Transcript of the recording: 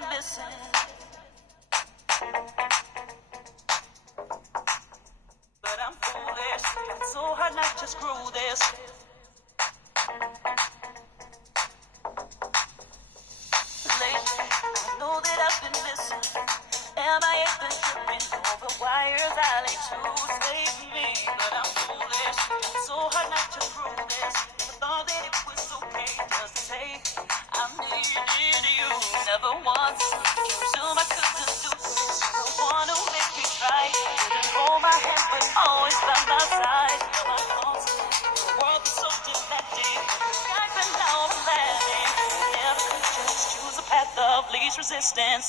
been missing. But I'm foolish, it's so hard not to screw this. Lately, I know that I've been missing. Am I been tripping over wires I lay to save me? But I'm foolish, it's so hard not to screw this. I thought that it was okay just to say I needed you. Never once assume I couldn't do this. The one who made me try. Didn't hold my hand but always by my side. Now I lost. The world is so demanding. I've been now landing. Never could just choose a path of least resistance.